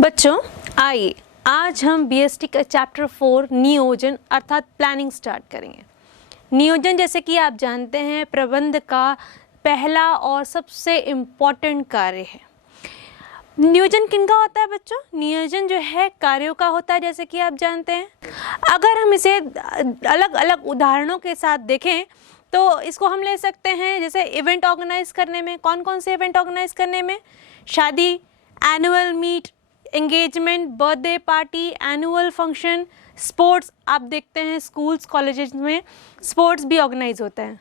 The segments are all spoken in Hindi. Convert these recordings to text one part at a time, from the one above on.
बच्चों आइए आज हम बीएसटी का चैप्टर 4 नियोजन अर्थात प्लानिंग स्टार्ट करेंगे। नियोजन जैसे कि आप जानते हैं प्रबंध का पहला और सबसे इम्पॉर्टेंट कार्य है। नियोजन किनका होता है बच्चों? नियोजन जो है कार्यों का होता है जैसे कि आप जानते हैं। अगर हम इसे अलग अलग उदाहरणों के साथ देखें तो इसको हम ले सकते हैं जैसे इवेंट ऑर्गेनाइज करने में। कौन कौन से इवेंट ऑर्गेनाइज करने में? शादी, annual meet, engagement, birthday party, annual function, sports. आप देखते हैं स्कूल्स कॉलेजेस में स्पोर्ट्स भी ऑर्गेनाइज होता है।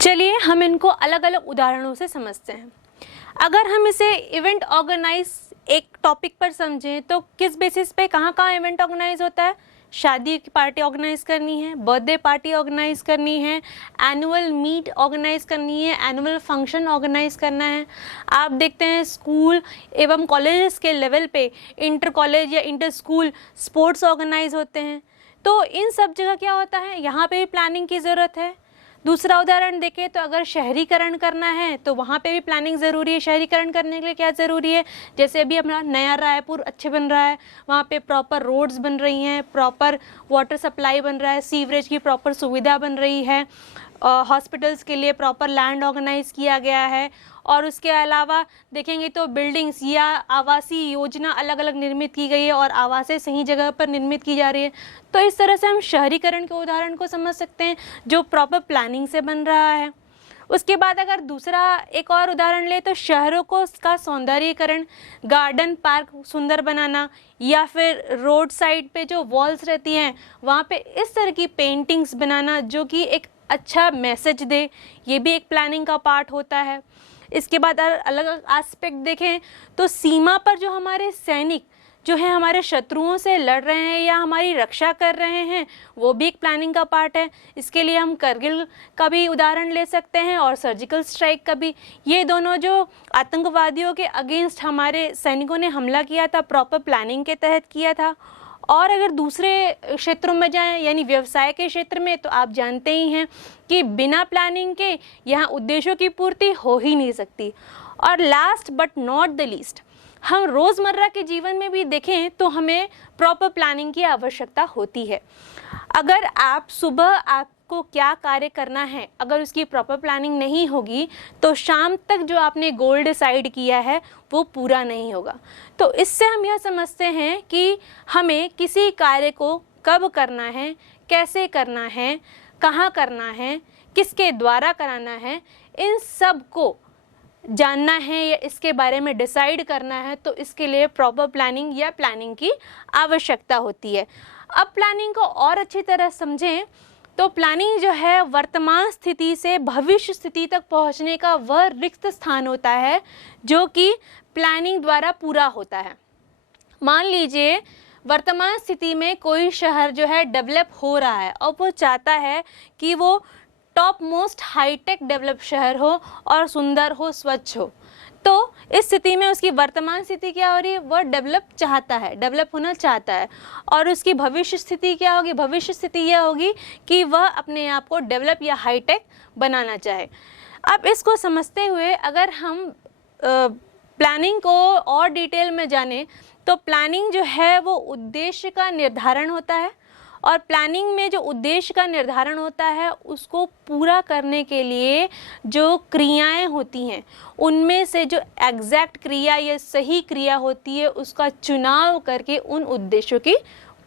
चलिए हम इनको अलग अलग उदाहरणों से समझते हैं। अगर हम इसे इवेंट ऑर्गेनाइज एक टॉपिक पर समझें तो किस बेसिस पे कहाँ कहाँ इवेंट ऑर्गेनाइज होता है? शादी की पार्टी ऑर्गेनाइज करनी है, बर्थडे पार्टी ऑर्गेनाइज करनी है, एनुअल मीट ऑर्गेनाइज करनी है, एनुअल फंक्शन ऑर्गेनाइज करना है। आप देखते हैं स्कूल एवं कॉलेजेस के लेवल पे इंटर कॉलेज या इंटर स्कूल स्पोर्ट्स ऑर्गेनाइज होते हैं। तो इन सब जगह क्या होता है, यहाँ पे भी प्लानिंग की ज़रूरत है। दूसरा उदाहरण देखें तो अगर शहरीकरण करना है तो वहाँ पे भी प्लानिंग ज़रूरी है। शहरीकरण करने के लिए क्या ज़रूरी है? जैसे अभी अपना नया रायपुर अच्छे बन रहा है, वहाँ पे प्रॉपर रोड्स बन रही हैं, प्रॉपर वाटर सप्लाई बन रहा है, सीवरेज की प्रॉपर सुविधा बन रही है, हॉस्पिटल्स के लिए प्रॉपर लैंड ऑर्गेनाइज किया गया है। और उसके अलावा देखेंगे तो बिल्डिंग्स या आवासीय योजना अलग अलग निर्मित की गई है और आवासें सही जगह पर निर्मित की जा रही है। तो इस तरह से हम शहरीकरण के उदाहरण को समझ सकते हैं जो प्रॉपर प्लानिंग से बन रहा है। उसके बाद अगर दूसरा एक और उदाहरण ले तो शहरों को उसका सौंदर्यीकरण, गार्डन पार्क सुंदर बनाना, या फिर रोड साइड पे जो वॉल्स रहती हैं वहाँ पे इस तरह की पेंटिंग्स बनाना जो कि एक अच्छा मैसेज दे, ये भी एक प्लानिंग का पार्ट होता है। इसके बाद अलग अलग एस्पेक्ट देखें तो सीमा पर जो हमारे सैनिक जो हैं हमारे शत्रुओं से लड़ रहे हैं या हमारी रक्षा कर रहे हैं वो भी एक प्लानिंग का पार्ट है। इसके लिए हम करगिल का भी उदाहरण ले सकते हैं और सर्जिकल स्ट्राइक का भी। ये दोनों जो आतंकवादियों के अगेंस्ट हमारे सैनिकों ने हमला किया था प्रॉपर प्लानिंग के तहत किया था। और अगर दूसरे क्षेत्रों में जाएं यानी व्यवसाय के क्षेत्र में तो आप जानते ही हैं कि बिना प्लानिंग के यहाँ उद्देश्यों की पूर्ति हो ही नहीं सकती। और last but not the least, हम रोज़मर्रा के जीवन में भी देखें तो हमें प्रॉपर प्लानिंग की आवश्यकता होती है। अगर आप सुबह आपको क्या कार्य करना है अगर उसकी प्रॉपर प्लानिंग नहीं होगी तो शाम तक जो आपने गोल डिसाइड किया है वो पूरा नहीं होगा। तो इससे हम यह समझते हैं कि हमें किसी कार्य को कब करना है, कैसे करना है, कहाँ करना है, किसके द्वारा कराना है, इन सब को जानना है या इसके बारे में डिसाइड करना है तो इसके लिए प्रॉपर प्लानिंग या प्लानिंग की आवश्यकता होती है। अब प्लानिंग को और अच्छी तरह समझें तो प्लानिंग जो है वर्तमान स्थिति से भविष्य स्थिति तक पहुंचने का वह रिक्त स्थान होता है जो कि प्लानिंग द्वारा पूरा होता है। मान लीजिए वर्तमान स्थिति में कोई शहर जो है डेवलप हो रहा है और वो चाहता है कि वो टॉप मोस्ट हाईटेक डेवलप शहर हो और सुंदर हो, स्वच्छ हो। तो इस स्थिति में उसकी वर्तमान स्थिति क्या हो रही है? वह डेवलप चाहता है, डेवलप होना चाहता है। और उसकी भविष्य स्थिति क्या होगी? भविष्य स्थिति यह होगी कि वह अपने आप को डेवलप या हाईटेक बनाना चाहे। अब इसको समझते हुए अगर हम प्लानिंग को और डिटेल में जानें तो प्लानिंग जो है वो उद्देश्य का निर्धारण होता है और प्लानिंग में जो उद्देश्य का निर्धारण होता है उसको पूरा करने के लिए जो क्रियाएं होती हैं उनमें से जो एग्जैक्ट क्रिया या सही क्रिया होती है उसका चुनाव करके उन उद्देश्यों की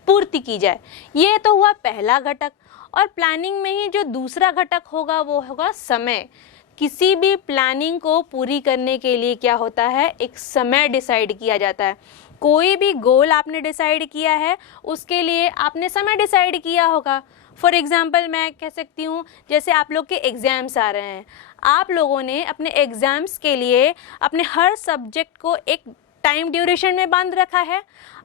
पूर्ति की जाए। ये तो हुआ पहला घटक। और प्लानिंग में ही जो दूसरा घटक होगा वो होगा समय। किसी भी प्लानिंग को पूरी करने के लिए क्या होता है? एक समय डिसाइड किया जाता है। कोई भी गोल आपने डिसाइड किया है उसके लिए आपने समय डिसाइड किया होगा। फॉर एग्ज़ाम्पल मैं कह सकती हूँ जैसे आप लोग के एग्ज़ाम्स आ रहे हैं, आप लोगों ने अपने एग्ज़ाम्स के लिए अपने हर सब्जेक्ट को एक टाइम ड्यूरेशन में बांध रखा है।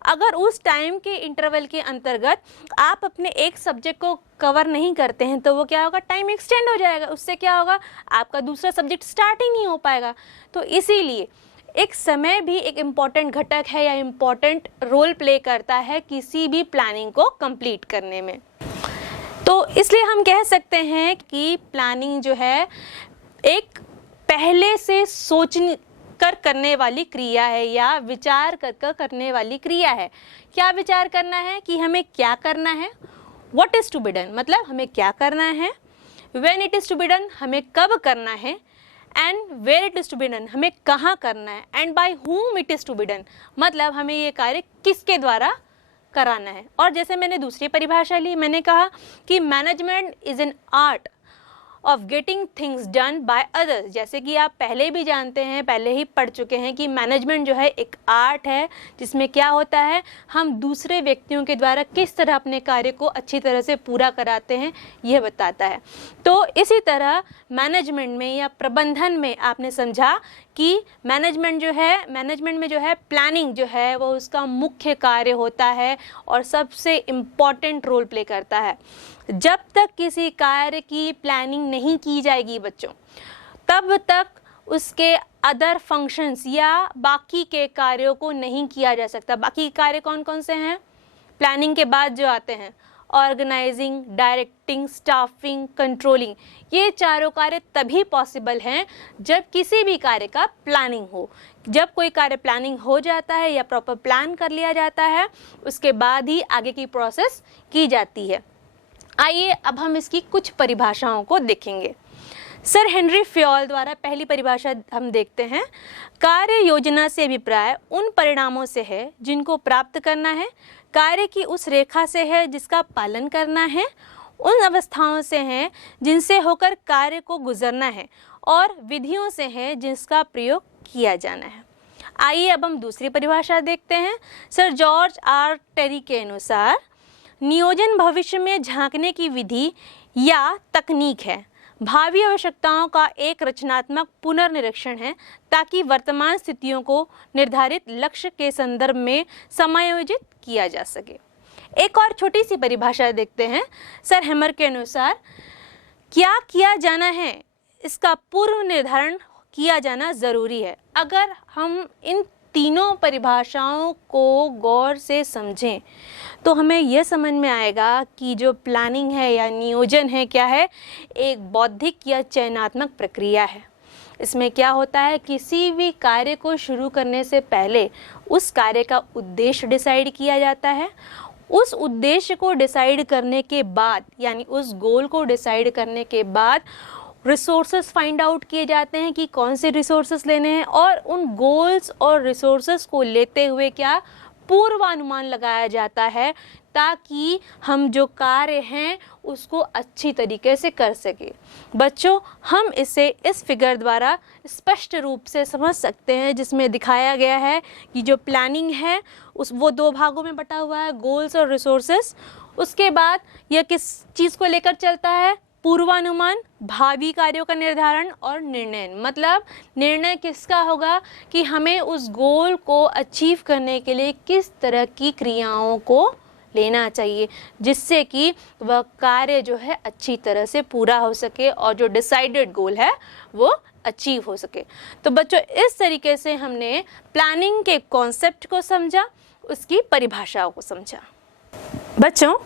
अगर उस टाइम के इंटरवल के अंतर्गत आप अपने एक सब्जेक्ट को कवर नहीं करते हैं तो वो क्या होगा? टाइम एक्सटेंड हो जाएगा। उससे क्या होगा? आपका दूसरा सब्जेक्ट स्टार्ट ही नहीं हो पाएगा। तो इसीलिए एक समय भी एक इम्पॉर्टेंट घटक है या इम्पॉर्टेंट रोल प्ले करता है किसी भी प्लानिंग को कंप्लीट करने में। तो इसलिए हम कह सकते हैं कि प्लानिंग जो है एक पहले से सोचने कर करने वाली क्रिया है या विचार कर करने वाली क्रिया है। क्या विचार करना है कि हमें क्या करना है, what is to be done मतलब हमें क्या करना है, when it is to be done हमें कब करना है, and where it is to be done हमें कहाँ करना है, and by whom it is to be done मतलब हमें ये कार्य किसके द्वारा कराना है। और जैसे मैंने दूसरी परिभाषा ली, मैंने कहा कि management is an art of getting things done by others. जैसे कि आप पहले भी जानते हैं, पहले ही पढ़ चुके हैं कि मैनेजमेंट जो है एक आर्ट है जिसमें क्या होता है, हम दूसरे व्यक्तियों के द्वारा किस तरह अपने कार्य को अच्छी तरह से पूरा कराते हैं यह बताता है। तो इसी तरह मैनेजमेंट में या प्रबंधन में आपने समझा कि मैनेजमेंट में जो है प्लानिंग जो है वो उसका मुख्य कार्य होता है और सबसे इम्पॉर्टेंट रोल प्ले करता है। जब तक किसी कार्य की प्लानिंग नहीं की जाएगी बच्चों, तब तक उसके अदर फंक्शंस या बाकी के कार्यों को नहीं किया जा सकता। बाकी कार्य कौन कौन से हैं प्लानिंग के बाद जो आते हैं, ऑर्गेनाइजिंग, डायरेक्टिंग, स्टाफिंग, कंट्रोलिंग। ये चारों कार्य तभी पॉसिबल हैं जब किसी भी कार्य का प्लानिंग हो। जब कोई कार्य प्लानिंग हो जाता है या प्रॉपर प्लान कर लिया जाता है, उसके बाद ही आगे की प्रोसेस की जाती है। आइए अब हम इसकी कुछ परिभाषाओं को देखेंगे। सर हेनरी फ्योल द्वारा पहली परिभाषा हम देखते हैं। कार्य योजना से अभिप्राय उन परिणामों से है जिनको प्राप्त करना है, कार्य की उस रेखा से है जिसका पालन करना है, उन अवस्थाओं से है जिनसे होकर कार्य को गुजरना है, और विधियों से है जिसका प्रयोग किया जाना है। आइए अब हम दूसरी परिभाषा देखते हैं। सर जॉर्ज आर टेरी के अनुसार नियोजन भविष्य में झांकने की विधि या तकनीक है, भावी आवश्यकताओं का एक रचनात्मक पुनर्निरीक्षण है ताकि वर्तमान स्थितियों को निर्धारित लक्ष्य के संदर्भ में समायोजित किया जा सके। एक और छोटी सी परिभाषा देखते हैं। सर हैमर के अनुसार क्या किया जाना है इसका पूर्व निर्धारण किया जाना ज़रूरी है। अगर हम इन तीनों परिभाषाओं को गौर से समझें तो हमें यह समझ में आएगा कि जो प्लानिंग है या नियोजन है क्या है, एक बौद्धिक या चयनात्मक प्रक्रिया है। इसमें क्या होता है, किसी भी कार्य को शुरू करने से पहले उस कार्य का उद्देश्य डिसाइड किया जाता है। उस उद्देश्य को डिसाइड करने के बाद यानी उस गोल को डिसाइड करने के बाद रिसोर्सेस फाइंड आउट किए जाते हैं कि कौन से रिसोर्सेस लेने हैं, और उन गोल्स और रिसोर्सेस को लेते हुए क्या पूर्वानुमान लगाया जाता है ताकि हम जो कार्य हैं उसको अच्छी तरीके से कर सके। बच्चों हम इसे इस फिगर द्वारा स्पष्ट रूप से समझ सकते हैं जिसमें दिखाया गया है कि जो प्लानिंग है वो दो भागों में बटा हुआ है, गोल्स और रिसोर्सेस। उसके बाद यह किस चीज़ को लेकर चलता है, पूर्वानुमान, भावी कार्यों का निर्धारण और निर्णय। मतलब निर्णय किसका होगा कि हमें उस गोल को अचीव करने के लिए किस तरह की क्रियाओं को लेना चाहिए जिससे कि वह कार्य जो है अच्छी तरह से पूरा हो सके और जो डिसाइडेड गोल है वो अचीव हो सके। तो बच्चों इस तरीके से हमने प्लानिंग के कॉन्सेप्ट को समझा, उसकी परिभाषाओं को समझा। बच्चों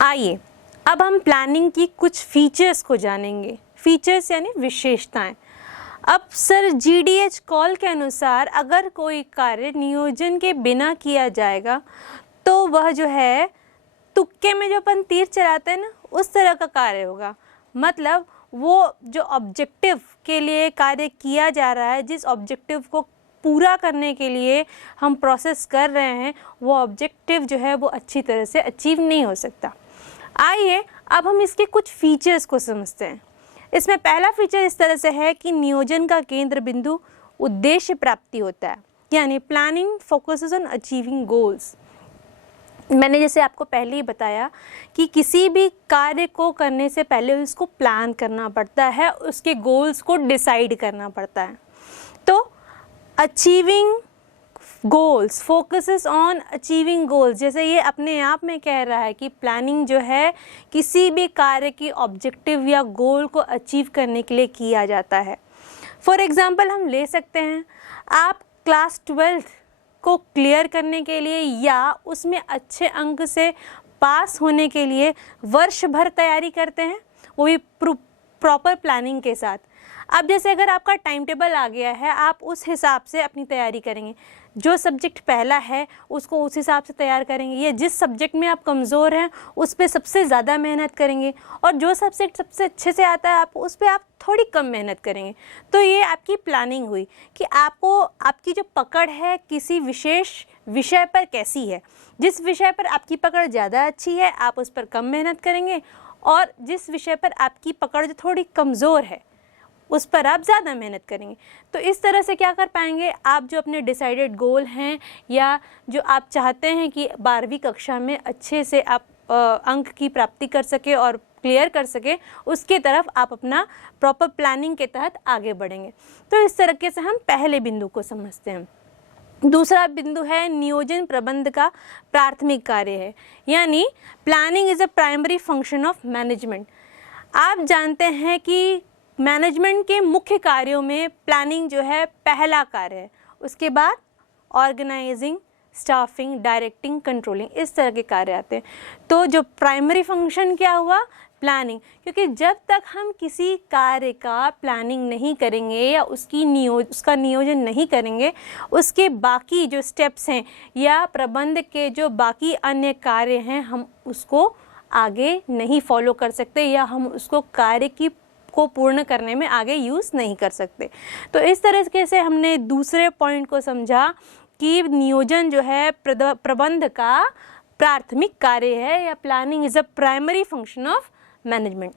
आइए अब हम प्लानिंग की कुछ फीचर्स को जानेंगे। फीचर्स यानी विशेषताएं। अब सर GDH कॉल के अनुसार अगर कोई कार्य नियोजन के बिना किया जाएगा तो वह जो है तुक्के में जो अपन तीर चलाते हैं ना उस तरह का कार्य होगा। मतलब वो जो ऑब्जेक्टिव के लिए कार्य किया जा रहा है, जिस ऑब्जेक्टिव को पूरा करने के लिए हम प्रोसेस कर रहे हैं, वो ऑब्जेक्टिव जो है वो अच्छी तरह से अचीव नहीं हो सकता। आइए अब हम इसके कुछ फीचर्स को समझते हैं। इसमें पहला फीचर इस तरह से है कि नियोजन का केंद्र बिंदु उद्देश्य प्राप्ति होता है, यानी planning focuses on achieving goals. मैंने जैसे आपको पहले ही बताया कि किसी भी कार्य को करने से पहले उसको प्लान करना पड़ता है, उसके गोल्स को डिसाइड करना पड़ता है। तो achieving goals, focuses on achieving goals, जैसे ये अपने आप में कह रहा है कि प्लानिंग जो है किसी भी कार्य की ऑब्जेक्टिव या गोल को अचीव करने के लिए किया जाता है। फॉर एग्जांपल हम ले सकते हैं, आप क्लास 12th को क्लियर करने के लिए या उसमें अच्छे अंक से पास होने के लिए वर्ष भर तैयारी करते हैं, वो भी प्रॉपर प्लानिंग के साथ। अब जैसे अगर आपका टाइम टेबल आ गया है, आप उस हिसाब से अपनी तैयारी करेंगे। जो सब्जेक्ट पहला है उसको उस हिसाब से तैयार करेंगे, या जिस सब्जेक्ट में आप कमज़ोर हैं उस पर सबसे ज़्यादा मेहनत करेंगे, और जो सब्जेक्ट सबसे अच्छे से आता है आप उस पर आप थोड़ी कम मेहनत करेंगे। तो ये आपकी प्लानिंग हुई कि आपको आपकी जो पकड़ है किसी विशेष विषय पर कैसी है। जिस विषय पर आपकी पकड़ ज़्यादा अच्छी है आप उस पर कम मेहनत करेंगे, और जिस विषय पर आपकी पकड़ जो थोड़ी कमज़ोर है उस पर आप ज़्यादा मेहनत करेंगे। तो इस तरह से क्या कर पाएंगे, आप जो अपने डिसाइडेड गोल हैं या जो आप चाहते हैं कि 12वीं कक्षा में अच्छे से आप अंक की प्राप्ति कर सके और क्लियर कर सके, उसके तरफ आप अपना प्रॉपर प्लानिंग के तहत आगे बढ़ेंगे। तो इस तरीके से हम पहले बिंदु को समझते हैं। दूसरा बिंदु है नियोजन प्रबंध का प्राथमिक कार्य है, यानी planning is a primary function of management. आप जानते हैं कि मैनेजमेंट के मुख्य कार्यों में प्लानिंग जो है पहला कार्य है, उसके बाद ऑर्गेनाइजिंग, स्टाफिंग, डायरेक्टिंग, कंट्रोलिंग, इस तरह के कार्य आते हैं। तो जो प्राइमरी फंक्शन क्या हुआ, प्लानिंग, क्योंकि जब तक हम किसी कार्य का प्लानिंग नहीं करेंगे या उसका नियोजन नहीं करेंगे, उसके बाकी जो स्टेप्स हैं या प्रबंध के जो बाकी अन्य कार्य हैं हम उसको आगे नहीं फॉलो कर सकते, या हम उसको कार्य को पूर्ण करने में आगे यूज़ नहीं कर सकते। तो इस तरीके से हमने दूसरे पॉइंट को समझा कि नियोजन जो है प्रबंध का प्राथमिक कार्य है, या planning is a primary function of management.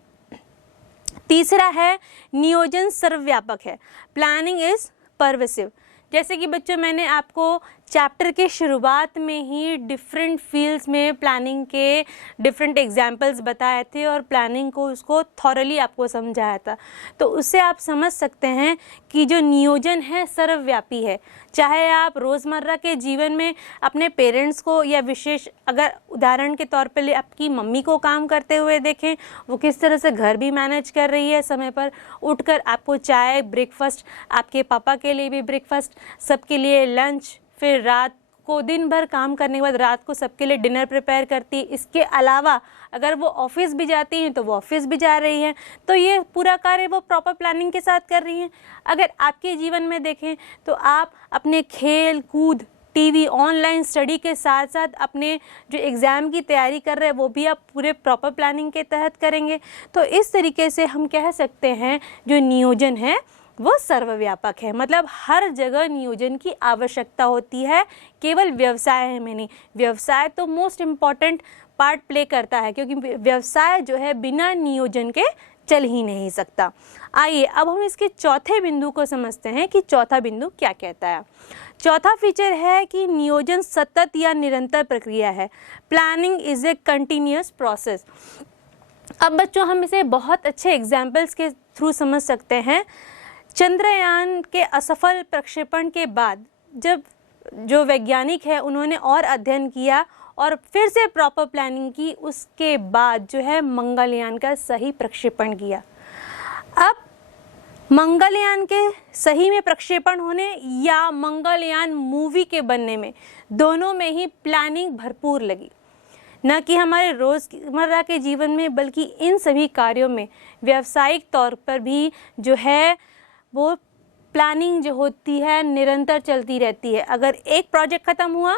तीसरा है नियोजन सर्वव्यापक है, प्लानिंग इज़ परवेसिव। जैसे कि बच्चों मैंने आपको चैप्टर के शुरुआत में ही डिफरेंट फील्ड्स में प्लानिंग के डिफरेंट एग्जाम्पल्स बताए थे और प्लानिंग को उसको थॉरली आपको समझाया था। तो उससे आप समझ सकते हैं कि जो नियोजन है सर्वव्यापी है। चाहे आप रोज़मर्रा के जीवन में अपने पेरेंट्स को, या विशेष अगर उदाहरण के तौर पे आपकी मम्मी को काम करते हुए देखें, वो किस तरह से घर भी मैनेज कर रही है, समय पर उठकर आपको चाय, ब्रेकफास्ट, आपके पापा के लिए भी ब्रेकफास्ट, सबके लिए लंच, फिर रात को दिन भर काम करने के बाद रात को सबके लिए डिनर प्रिपेयर करती है। इसके अलावा अगर वो ऑफिस भी जाती हैं तो वो ऑफिस भी जा रही हैं, तो ये पूरा कार्य वो प्रॉपर प्लानिंग के साथ कर रही हैं। अगर आपके जीवन में देखें तो आप अपने खेल कूद, टीवी, ऑनलाइन स्टडी के साथ साथ अपने जो एग्ज़ाम की तैयारी कर रहे हैं वो भी आप पूरे प्रॉपर प्लानिंग के तहत करेंगे। तो इस तरीके से हम कह सकते हैं जो नियोजन है वो सर्वव्यापक है, मतलब हर जगह नियोजन की आवश्यकता होती है, केवल व्यवसाय में नहीं। व्यवसाय तो मोस्ट इम्पॉर्टेंट पार्ट प्ले करता है, क्योंकि व्यवसाय जो है बिना नियोजन के चल ही नहीं सकता। आइए अब हम इसके चौथे बिंदु को समझते हैं कि चौथा बिंदु क्या कहता है। चौथा फीचर है कि नियोजन सतत या निरंतर प्रक्रिया है, planning is a continuous process. अब बच्चों हम इसे बहुत अच्छे एग्जाम्पल्स के थ्रू समझ सकते हैं। चंद्रयान के असफल प्रक्षेपण के बाद जब जो वैज्ञानिक है उन्होंने और अध्ययन किया और फिर से प्रॉपर प्लानिंग की, उसके बाद जो है मंगलयान का सही प्रक्षेपण किया। अब मंगलयान के सही में प्रक्षेपण होने या मंगलयान मूवी के बनने में, दोनों में ही प्लानिंग भरपूर लगी। न कि हमारे रोज़मर्रा के जीवन में बल्कि इन सभी कार्यों में व्यावसायिक तौर पर भी जो है वो प्लानिंग जो होती है निरंतर चलती रहती है। अगर एक प्रोजेक्ट ख़त्म हुआ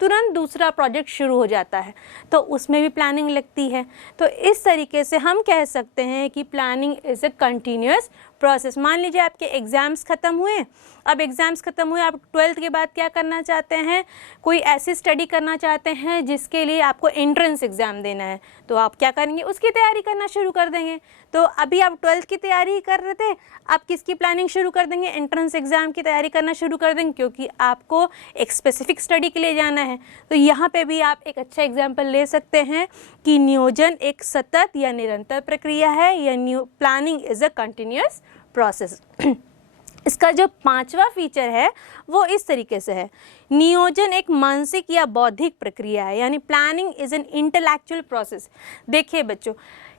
तुरंत दूसरा प्रोजेक्ट शुरू हो जाता है, तो उसमें भी प्लानिंग लगती है। तो इस तरीके से हम कह सकते हैं कि planning is a continuous process. मान लीजिए आपके एग्ज़ाम्स ख़त्म हुए, अब एग्ज़ाम्स ख़त्म हुए, आप 12th के बाद क्या करना चाहते हैं, कोई ऐसी स्टडी करना चाहते हैं जिसके लिए आपको एंट्रेंस एग्ज़ाम देना है, तो आप क्या करेंगे, उसकी तैयारी करना शुरू कर देंगे। तो अभी आप 12th की तैयारी कर रहे थे, आप किसकी प्लानिंग शुरू कर देंगे, एंट्रेंस एग्ज़ाम की तैयारी करना शुरू कर देंगे, क्योंकि आपको एक स्पेसिफिक स्टडी के लिए जाना है। तो यहाँ पे भी आप एक अच्छा एग्जाम्पल ले सकते हैं कि नियोजन एक सतत या निरंतर प्रक्रिया है, या planning is a continuous process. इसका जो पांचवा फीचर है वो इस तरीके से है, नियोजन एक मानसिक या बौद्धिक प्रक्रिया है, यानी planning is an intellectual process. देखिए बच्चों,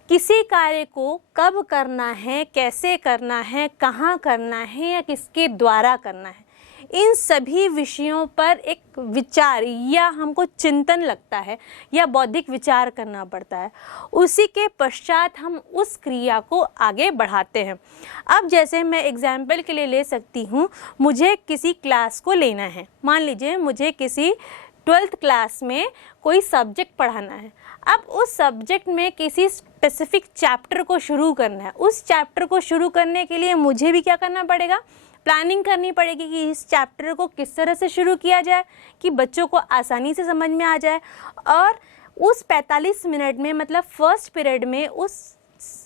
किसी कार्य को कब करना है, कैसे करना है, कहाँ करना है या किसके द्वारा करना है, इन सभी विषयों पर एक विचार या हमको चिंतन लगता है या बौद्धिक विचार करना पड़ता है, उसी के पश्चात हम उस क्रिया को आगे बढ़ाते हैं। अब जैसे मैं एग्जाम्पल के लिए ले सकती हूँ, मुझे किसी क्लास को लेना है, मान लीजिए मुझे किसी 12th क्लास में कोई सब्जेक्ट पढ़ाना है। अब उस सब्जेक्ट में किसी स्पेसिफिक चैप्टर को शुरू करना है। उस चैप्टर को शुरू करने के लिए मुझे भी क्या करना पड़ेगा, प्लानिंग करनी पड़ेगी कि इस चैप्टर को किस तरह से शुरू किया जाए कि बच्चों को आसानी से समझ में आ जाए, और उस 45 मिनट में मतलब फर्स्ट पीरियड में, उस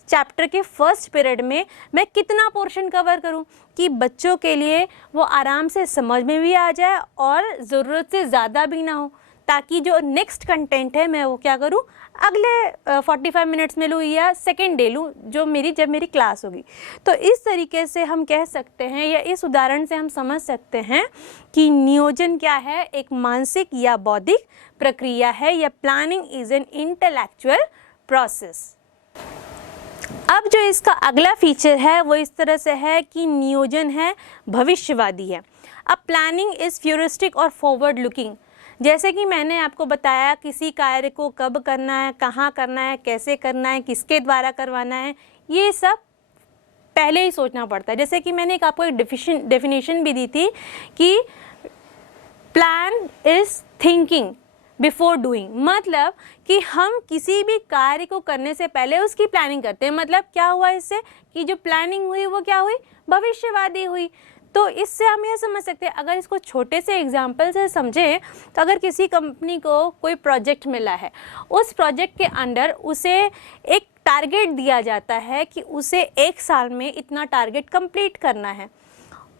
चैप्टर के फर्स्ट पीरियड में मैं कितना पोर्शन कवर करूं कि बच्चों के लिए वो आराम से समझ में भी आ जाए और ज़रूरत से ज़्यादा भी ना हो, ताकि जो नेक्स्ट कंटेंट है मैं वो क्या करूं अगले 45 मिनट्स में लूँ या सेकेंड डे लूँ जब मेरी क्लास होगी। तो इस तरीके से हम कह सकते हैं या इस उदाहरण से हम समझ सकते हैं कि नियोजन क्या है, एक मानसिक या बौद्धिक प्रक्रिया है, या planning is an intellectual process. अब जो इसका अगला फीचर है वो इस तरह से है कि नियोजन है भविष्यवादी है। अब प्लानिंग इज़ फ्यूरिस्टिक और फॉरवर्ड लुकिंग। जैसे कि मैंने आपको बताया किसी कार्य को कब करना है, कहाँ करना है, कैसे करना है, किसके द्वारा करवाना है, ये सब पहले ही सोचना पड़ता है। जैसे कि मैंने आपको एक डेफिनेशन भी दी थी कि plan is thinking before doing, मतलब कि हम किसी भी कार्य को करने से पहले उसकी प्लानिंग करते हैं। मतलब क्या हुआ इससे कि जो प्लानिंग हुई वो क्या हुई, भविष्यवादी हुई। तो इससे हम ये समझ सकते हैं, अगर इसको छोटे से एग्जाम्पल से समझें तो अगर किसी कंपनी को कोई प्रोजेक्ट मिला है, उस प्रोजेक्ट के अंडर उसे एक टारगेट दिया जाता है कि उसे 1 साल में इतना टारगेट कंप्लीट करना है।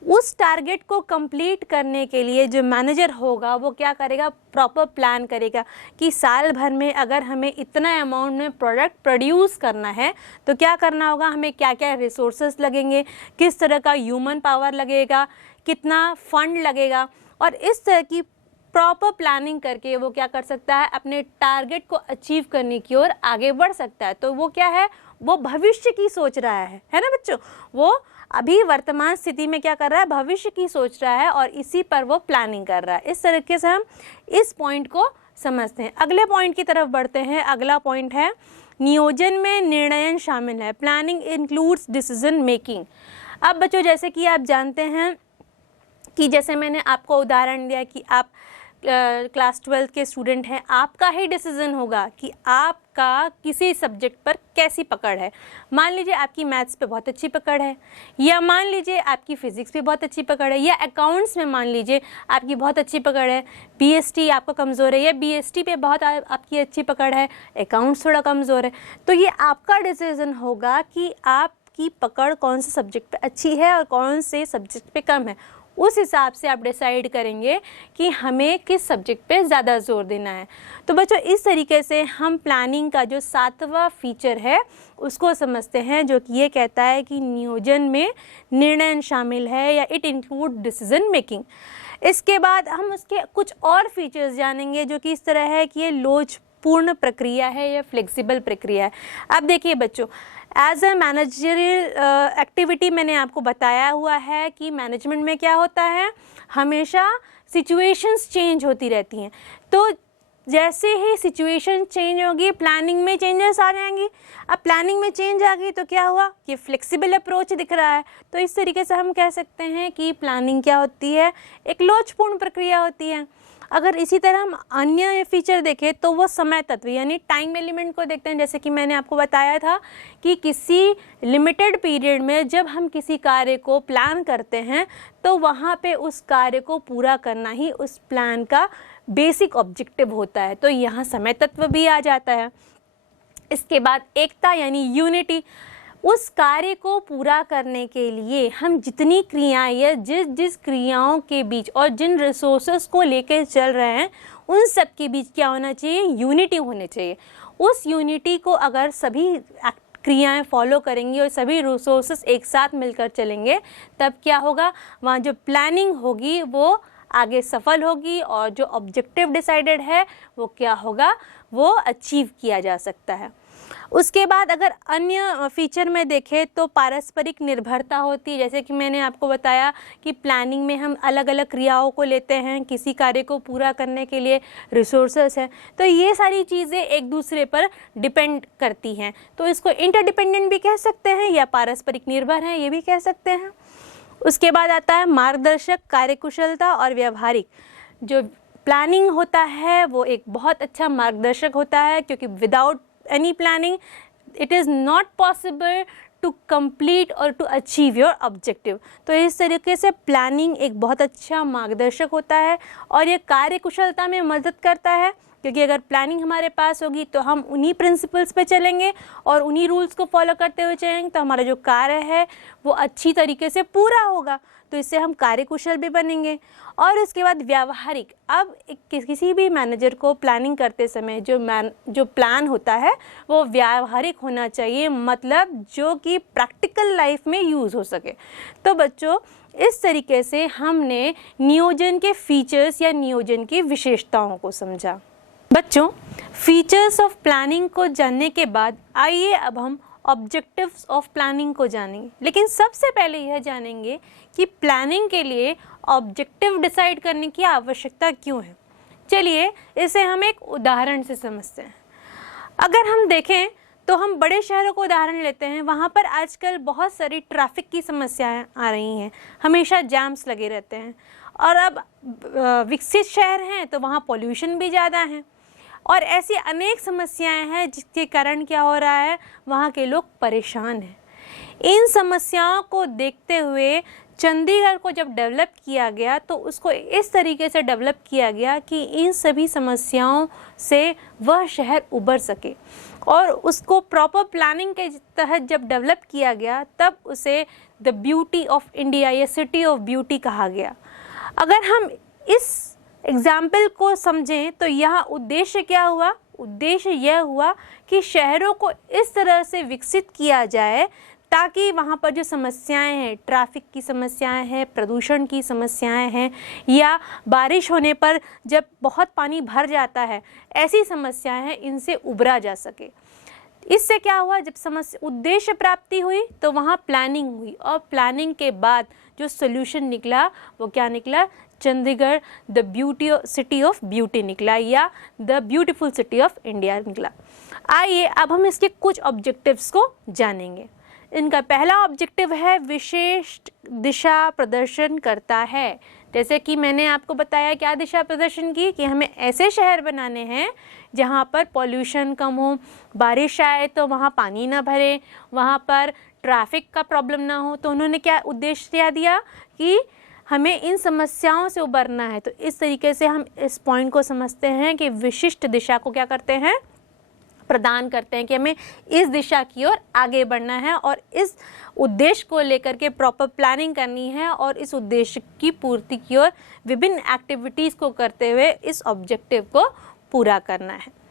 उस टारगेट को कंप्लीट करने के लिए जो मैनेजर होगा वो क्या करेगा, प्रॉपर प्लान करेगा कि साल भर में अगर हमें इतना अमाउंट में प्रोडक्ट प्रोड्यूस करना है तो क्या करना होगा, हमें क्या क्या रिसोर्सेज लगेंगे, किस तरह का ह्यूमन पावर लगेगा, कितना फंड लगेगा, और इस तरह की प्रॉपर प्लानिंग करके वो क्या कर सकता है, अपने टारगेट को अचीव करने की ओर आगे बढ़ सकता है। तो वो क्या है, वो भविष्य की सोच रहा है ना बच्चों। वो अभी वर्तमान स्थिति में क्या कर रहा है, भविष्य की सोच रहा है और इसी पर वो प्लानिंग कर रहा है। इस तरीके से हम इस पॉइंट को समझते हैं। अगले पॉइंट की तरफ बढ़ते हैं। अगला पॉइंट है नियोजन में निर्णयन शामिल है। Planning includes decision making. अब बच्चों जैसे कि आप जानते हैं कि जैसे मैंने आपको उदाहरण दिया कि आप क्लास 12 के स्टूडेंट हैं, आपका ही डिसीजन होगा कि आपका किसी सब्जेक्ट पर कैसी पकड़ है। मान लीजिए आपकी मैथ्स पे बहुत अच्छी पकड़ है, या मान लीजिए आपकी फिजिक्स पे बहुत अच्छी पकड़ है, या अकाउंट्स में मान लीजिए आपकी बहुत अच्छी पकड़ है, बीएसटी आपका कमज़ोर है, या बीएसटी पे बहुत आपकी अच्छी पकड़ है, अकाउंट्स थोड़ा कमज़ोर है। तो ये आपका डिसीजन होगा कि आपकी पकड़ कौन से सब्जेक्ट पे अच्छी है और कौन से सब्जेक्ट पे कम है। उस हिसाब से आप डिसाइड करेंगे कि हमें किस सब्जेक्ट पे ज़्यादा जोर देना है। तो बच्चों इस तरीके से हम प्लानिंग का जो 7वां फीचर है उसको समझते हैं, जो कि ये कहता है कि नियोजन में निर्णय शामिल है या इट इंक्लूड डिसीजन मेकिंग। इसके बाद हम उसके कुछ और फीचर्स जानेंगे जो कि इस तरह है कि ये लोचपूर्ण प्रक्रिया है या फ्लेक्सिबल प्रक्रिया है। अब देखिए बच्चों, एज अ मैनेजरियल एक्टिविटी मैंने आपको बताया हुआ है कि मैनेजमेंट में क्या होता है, हमेशा सिचुएशंस चेंज होती रहती हैं। तो जैसे ही सिचुएशन चेंज होगी प्लानिंग में चेंजेस आ जाएंगी। अब प्लानिंग में चेंज आ गई तो क्या हुआ कि फ्लेक्सिबल अप्रोच दिख रहा है। तो इस तरीके से हम कह सकते हैं कि प्लानिंग क्या होती है, एक लोचपूर्ण प्रक्रिया होती है। अगर इसी तरह हम अन्य फीचर देखें तो वो समय तत्व यानी टाइम एलिमेंट को देखते हैं। जैसे कि मैंने आपको बताया था कि किसी लिमिटेड पीरियड में जब हम किसी कार्य को प्लान करते हैं तो वहाँ पे उस कार्य को पूरा करना ही उस प्लान का बेसिक ऑब्जेक्टिव होता है। तो यहाँ समय तत्व भी आ जाता है। इसके बाद एकता यानी यूनिटी, उस कार्य को पूरा करने के लिए हम जितनी क्रियाएं या जिस क्रियाओं के बीच और जिन रिसोर्सेस को लेकर चल रहे हैं उन सब के बीच क्या होना चाहिए, यूनिटी होनी चाहिए। उस यूनिटी को अगर सभी क्रियाएं फॉलो करेंगी और सभी रिसोर्सेस एक साथ मिलकर चलेंगे तब क्या होगा, वहाँ जो प्लानिंग होगी वो आगे सफल होगी और जो ऑब्जेक्टिव डिसाइडेड है वो क्या होगा, वो अचीव किया जा सकता है। उसके बाद अगर अन्य फीचर में देखें तो पारस्परिक निर्भरता होती है, जैसे कि मैंने आपको बताया कि प्लानिंग में हम अलग अलग क्रियाओं को लेते हैं, किसी कार्य को पूरा करने के लिए रिसोर्सेस हैं, तो ये सारी चीज़ें एक दूसरे पर डिपेंड करती हैं, तो इसको इंटरडिपेंडेंट भी कह सकते हैं या पारस्परिक निर्भर हैं ये भी कह सकते हैं। उसके बाद आता है मार्गदर्शक, कार्यकुशलता और व्यवहारिक। जो प्लानिंग होता है वो एक बहुत अच्छा मार्गदर्शक होता है, क्योंकि without any planning it is not possible to complete और टू अचीव योर ऑब्जेक्टिव। तो इस तरीके से प्लानिंग एक बहुत अच्छा मार्गदर्शक होता है और ये कार्यकुशलता में मदद करता है, क्योंकि अगर प्लानिंग हमारे पास होगी तो हम उन्हीं प्रिंसिपल्स पे चलेंगे और उन्हीं रूल्स को फॉलो करते हुए चलेंगे, तो हमारा जो कार्य है वो अच्छी तरीके से पूरा होगा, तो इससे हम कार्यकुशल भी बनेंगे। और इसके बाद व्यावहारिक। अब किसी भी मैनेजर को प्लानिंग करते समय जो प्लान होता है वो व्यावहारिक होना चाहिए, मतलब जो कि प्रैक्टिकल लाइफ में यूज़ हो सके। तो बच्चों इस तरीके से हमने नियोजन के फीचर्स या नियोजन की विशेषताओं को समझा। बच्चों फीचर्स ऑफ प्लानिंग को जानने के बाद आइए अब हम ऑब्जेक्टिव्स ऑफ प्लानिंग को जानेंगे, लेकिन सबसे पहले यह जानेंगे कि प्लानिंग के लिए ऑब्जेक्टिव डिसाइड करने की आवश्यकता क्यों है। चलिए इसे हम एक उदाहरण से समझते हैं। अगर हम देखें तो हम बड़े शहरों को उदाहरण लेते हैं, वहाँ पर आजकल बहुत सारी ट्रैफिक की समस्याएं आ रही हैं, हमेशा जैम्स लगे रहते हैं, और अब विकसित शहर हैं तो वहाँ पॉल्यूशन भी ज़्यादा है, और ऐसी अनेक समस्याएं हैं जिसके कारण क्या हो रहा है, वहाँ के लोग परेशान हैं। इन समस्याओं को देखते हुए चंडीगढ़ को जब डेवलप किया गया तो उसको इस तरीके से डेवलप किया गया कि इन सभी समस्याओं से वह शहर उबर सके, और उसको प्रॉपर प्लानिंग के तहत जब डेवलप किया गया तब उसे द ब्यूटी ऑफ इंडिया या सिटी ऑफ ब्यूटी कहा गया। अगर हम इस एग्जाम्पल को समझें तो यहाँ उद्देश्य क्या हुआ, उद्देश्य यह हुआ कि शहरों को इस तरह से विकसित किया जाए ताकि वहाँ पर जो समस्याएं हैं, ट्रैफिक की समस्याएं हैं, प्रदूषण की समस्याएं हैं, या बारिश होने पर जब बहुत पानी भर जाता है, ऐसी समस्याएं हैं, इनसे उबरा जा सके। इससे क्या हुआ, जब उद्देश्य प्राप्ति हुई तो वहाँ प्लानिंग हुई, और प्लानिंग के बाद जो सोल्यूशन निकला वो क्या निकला, Chandigarh the beauty city of beauty निकला, या the beautiful city of India निकला। आइए अब हम इसके कुछ ऑब्जेक्टिव्स को जानेंगे। इनका पहला ऑब्जेक्टिव है विशेष दिशा प्रदर्शन करता है। जैसे कि मैंने आपको बताया क्या दिशा प्रदर्शन की, कि हमें ऐसे शहर बनाने हैं जहाँ पर पॉल्यूशन कम हो, बारिश आए तो वहाँ पानी ना भरे, वहाँ पर ट्रैफिक का प्रॉब्लम ना हो। तो उन्होंने क्या उद्देश्य दिया कि हमें इन समस्याओं से उबरना है। तो इस तरीके से हम इस पॉइंट को समझते हैं कि विशिष्ट दिशा को क्या करते हैं, प्रदान करते हैं, कि हमें इस दिशा की ओर आगे बढ़ना है और इस उद्देश्य को लेकर के प्रॉपर प्लानिंग करनी है, और इस उद्देश्य की पूर्ति की ओर विभिन्न एक्टिविटीज़ को करते हुए इस ऑब्जेक्टिव को पूरा करना है।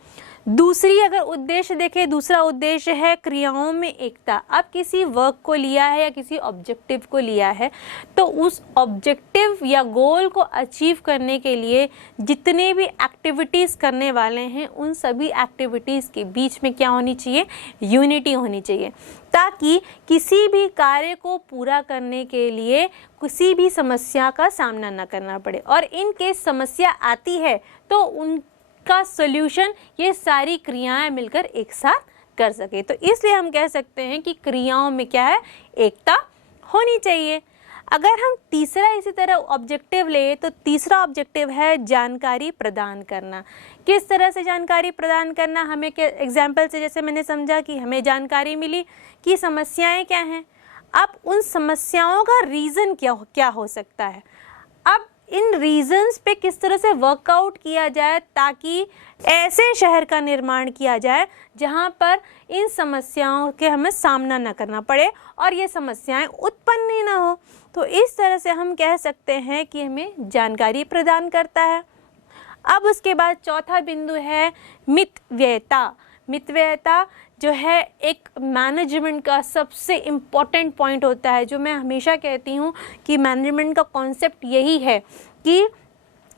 दूसरी अगर उद्देश्य देखें, दूसरा उद्देश्य है क्रियाओं में एकता। अब किसी वर्क को लिया है या किसी ऑब्जेक्टिव को लिया है तो उस ऑब्जेक्टिव या गोल को अचीव करने के लिए जितने भी एक्टिविटीज़ करने वाले हैं उन सभी एक्टिविटीज़ के बीच में क्या होनी चाहिए, यूनिटी होनी चाहिए, ताकि किसी भी कार्य को पूरा करने के लिए किसी भी समस्या का सामना न करना पड़े, और इन केस समस्या आती है तो उनका सॉल्यूशन ये सारी क्रियाएं मिलकर एक साथ कर सके। तो इसलिए हम कह सकते हैं कि क्रियाओं में क्या है, एकता होनी चाहिए। अगर हम तीसरा इसी तरह ऑब्जेक्टिव ले तो तीसरा ऑब्जेक्टिव है जानकारी प्रदान करना। किस तरह से जानकारी प्रदान करना, हमें क्या एग्जाम्पल से जैसे मैंने समझा कि हमें जानकारी मिली कि समस्याएं क्या हैं, अब उन समस्याओं का रीज़न क्या हो सकता है, अब इन रीजंस पे किस तरह से वर्कआउट किया जाए ताकि ऐसे शहर का निर्माण किया जाए जहां पर इन समस्याओं के हमें सामना न करना पड़े और ये समस्याएं उत्पन्न ही ना हो। तो इस तरह से हम कह सकते हैं कि हमें जानकारी प्रदान करता है। अब उसके बाद चौथा बिंदु है मितव्ययता। मितव्ययता जो है एक मैनेजमेंट का सबसे इम्पॉर्टेंट पॉइंट होता है, जो मैं हमेशा कहती हूँ कि मैनेजमेंट का कॉन्सेप्ट यही है कि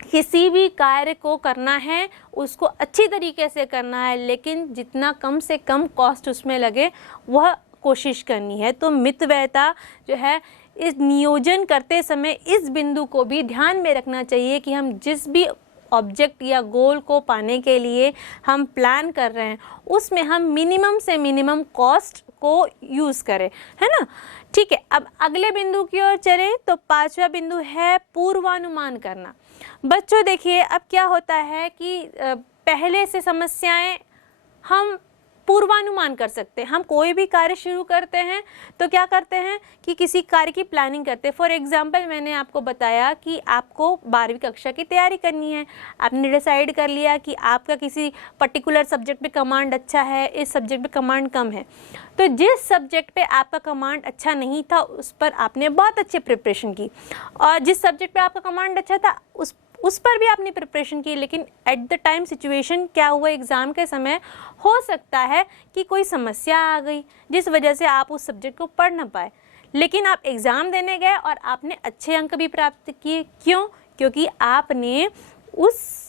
किसी भी कार्य को करना है उसको अच्छी तरीके से करना है, लेकिन जितना कम से कम कॉस्ट उसमें लगे वह कोशिश करनी है। तो मितव्ययिता जो है, इस नियोजन करते समय इस बिंदु को भी ध्यान में रखना चाहिए कि हम जिस भी ऑब्जेक्ट या गोल को पाने के लिए हम प्लान कर रहे हैं उसमें हम मिनिमम से मिनिमम कॉस्ट को यूज़ करें, है ना। ठीक है, अब अगले बिंदु की ओर चलें तो 5वां बिंदु है पूर्वानुमान करना। बच्चों देखिए, अब क्या होता है कि पहले से समस्याएं हम पूर्वानुमान कर सकते हैं। हम कोई भी कार्य शुरू करते हैं तो क्या करते हैं कि किसी कार्य की प्लानिंग करते हैं। फॉर एग्जांपल, मैंने आपको बताया कि आपको 12वीं कक्षा की तैयारी करनी है। आपने डिसाइड कर लिया कि आपका किसी पर्टिकुलर सब्जेक्ट पे कमांड अच्छा है, इस सब्जेक्ट पे कमांड कम है। तो जिस सब्जेक्ट पे आपका कमांड अच्छा नहीं था उस पर आपने बहुत अच्छी प्रिपरेशन की, और जिस सब्जेक्ट पे आपका कमांड अच्छा था उस पर भी आपने प्रिपरेशन की, लेकिन एट द टाइम सिचुएशन क्या हुआ, एग्ज़ाम के समय हो सकता है कि कोई समस्या आ गई जिस वजह से आप उस सब्जेक्ट को पढ़ ना पाए, लेकिन आप एग्ज़ाम देने गए और आपने अच्छे अंक भी प्राप्त किए। क्यों? क्योंकि आपने उस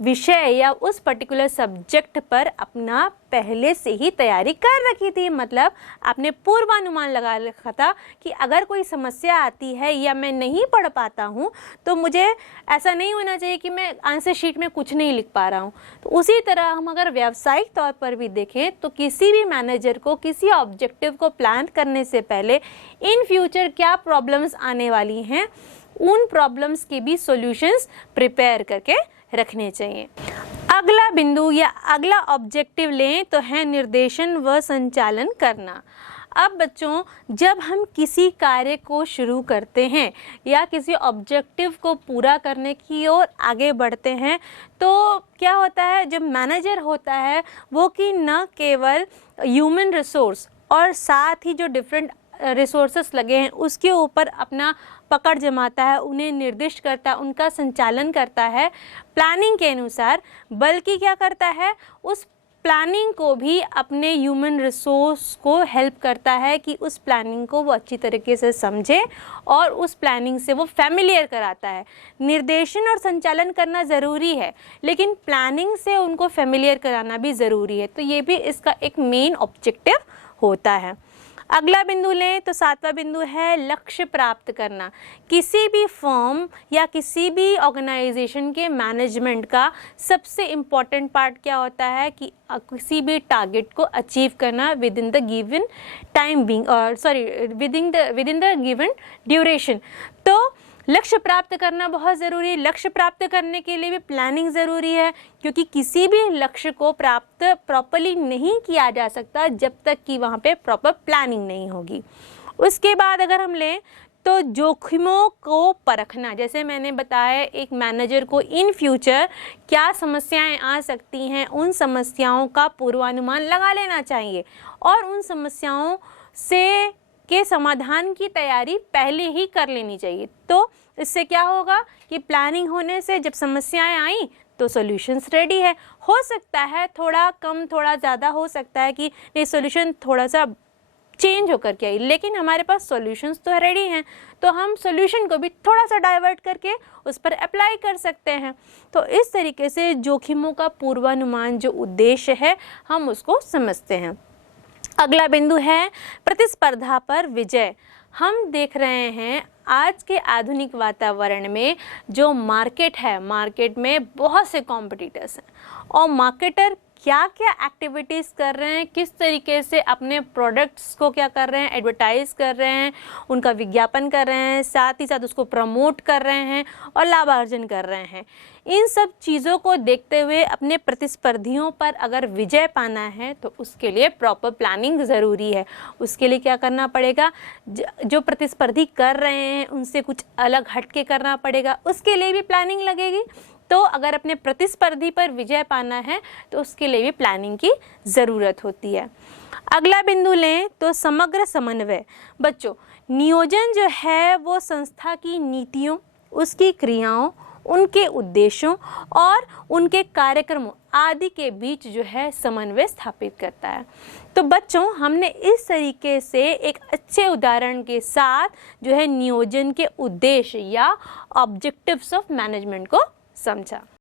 विषय या उस पर्टिकुलर सब्जेक्ट पर अपना पहले से ही तैयारी कर रखी थी। मतलब आपने पूर्वानुमान लगा रखा था कि अगर कोई समस्या आती है या मैं नहीं पढ़ पाता हूँ तो मुझे ऐसा नहीं होना चाहिए कि मैं आंसर शीट में कुछ नहीं लिख पा रहा हूँ। तो उसी तरह हम अगर व्यावसायिक तौर पर भी देखें तो किसी भी मैनेजर को किसी ऑब्जेक्टिव को प्लान करने से पहले इन फ्यूचर क्या प्रॉब्लम्स आने वाली हैं, उन प्रॉब्लम्स के भी सॉल्यूशंस प्रिपेयर करके रखने चाहिए। अगला बिंदु या अगला ऑब्जेक्टिव लें तो है निर्देशन व संचालन करना। अब बच्चों, जब हम किसी कार्य को शुरू करते हैं या किसी ऑब्जेक्टिव को पूरा करने की ओर आगे बढ़ते हैं तो क्या होता है, जब मैनेजर होता है वो कि न केवल ह्यूमन रिसोर्स और साथ ही जो डिफरेंट रिसोर्सेस लगे हैं उसके ऊपर अपना पकड़ जमाता है, उन्हें निर्दिष्ट करता है, उनका संचालन करता है प्लानिंग के अनुसार, बल्कि क्या करता है, उस प्लानिंग को भी अपने ह्यूमन रिसोर्स को हेल्प करता है कि उस प्लानिंग को वो अच्छी तरीके से समझे और उस प्लानिंग से वो फैमिलियर कराता है। निर्देशन और संचालन करना ज़रूरी है, लेकिन प्लानिंग से उनको फैमिलियर कराना भी ज़रूरी है। तो ये भी इसका एक मेन ऑब्जेक्टिव होता है। अगला बिंदु लें तो 7वां बिंदु है लक्ष्य प्राप्त करना। किसी भी फर्म या किसी भी ऑर्गेनाइजेशन के मैनेजमेंट का सबसे इम्पॉर्टेंट पार्ट क्या होता है कि किसी भी टारगेट को अचीव करना with in the given time being with in the given duration. तो लक्ष्य प्राप्त करना बहुत ज़रूरी है। लक्ष्य प्राप्त करने के लिए भी प्लानिंग ज़रूरी है, क्योंकि किसी भी लक्ष्य को प्राप्त प्रॉपरली नहीं किया जा सकता जब तक कि वहाँ पे प्रॉपर प्लानिंग नहीं होगी। उसके बाद अगर हम लें तो जोखिमों को परखना। जैसे मैंने बताया, एक मैनेजर को इन फ्यूचर क्या समस्याएं आ सकती हैं, उन समस्याओं का पूर्वानुमान लगा लेना चाहिए और उन समस्याओं से के समाधान की तैयारी पहले ही कर लेनी चाहिए। तो इससे क्या होगा कि प्लानिंग होने से जब समस्याएं आई तो सॉल्यूशंस रेडी है। हो सकता है थोड़ा कम थोड़ा ज़्यादा हो सकता है कि ये सॉल्यूशन थोड़ा सा चेंज होकर के आई, लेकिन हमारे पास सॉल्यूशंस तो रेडी हैं, तो हम सॉल्यूशन को भी थोड़ा सा डाइवर्ट करके उस पर अप्लाई कर सकते हैं। तो इस तरीके से जोखिमों का पूर्वानुमान जो उद्देश्य है हम उसको समझते हैं। अगला बिंदु है प्रतिस्पर्धा पर विजय। हम देख रहे हैं आज के आधुनिक वातावरण में जो मार्केट है, मार्केट में बहुत से कॉम्पिटिटर्स हैं और मार्केटर क्या क्या एक्टिविटीज़ कर रहे हैं, किस तरीके से अपने प्रोडक्ट्स को क्या कर रहे हैं, एडवर्टाइज़ कर रहे हैं, उनका विज्ञापन कर रहे हैं, साथ ही साथ उसको प्रमोट कर रहे हैं और लाभार्जन कर रहे हैं। इन सब चीज़ों को देखते हुए अपने प्रतिस्पर्धियों पर अगर विजय पाना है तो उसके लिए प्रॉपर प्लानिंग ज़रूरी है। उसके लिए क्या करना पड़ेगा, जो प्रतिस्पर्धी कर रहे हैं उनसे कुछ अलग हट के करना पड़ेगा, उसके लिए भी प्लानिंग लगेगी। तो अगर अपने प्रतिस्पर्धी पर विजय पाना है तो उसके लिए भी प्लानिंग की ज़रूरत होती है। अगला बिंदु लें तो समग्र समन्वय। बच्चों, नियोजन जो है वो संस्था की नीतियों, उसकी क्रियाओं, उनके उद्देश्यों और उनके कार्यक्रमों आदि के बीच जो है समन्वय स्थापित करता है। तो बच्चों, हमने इस तरीके से एक अच्छे उदाहरण के साथ जो है नियोजन के उद्देश्य या ऑब्जेक्टिव्स ऑफ मैनेजमेंट को समझा।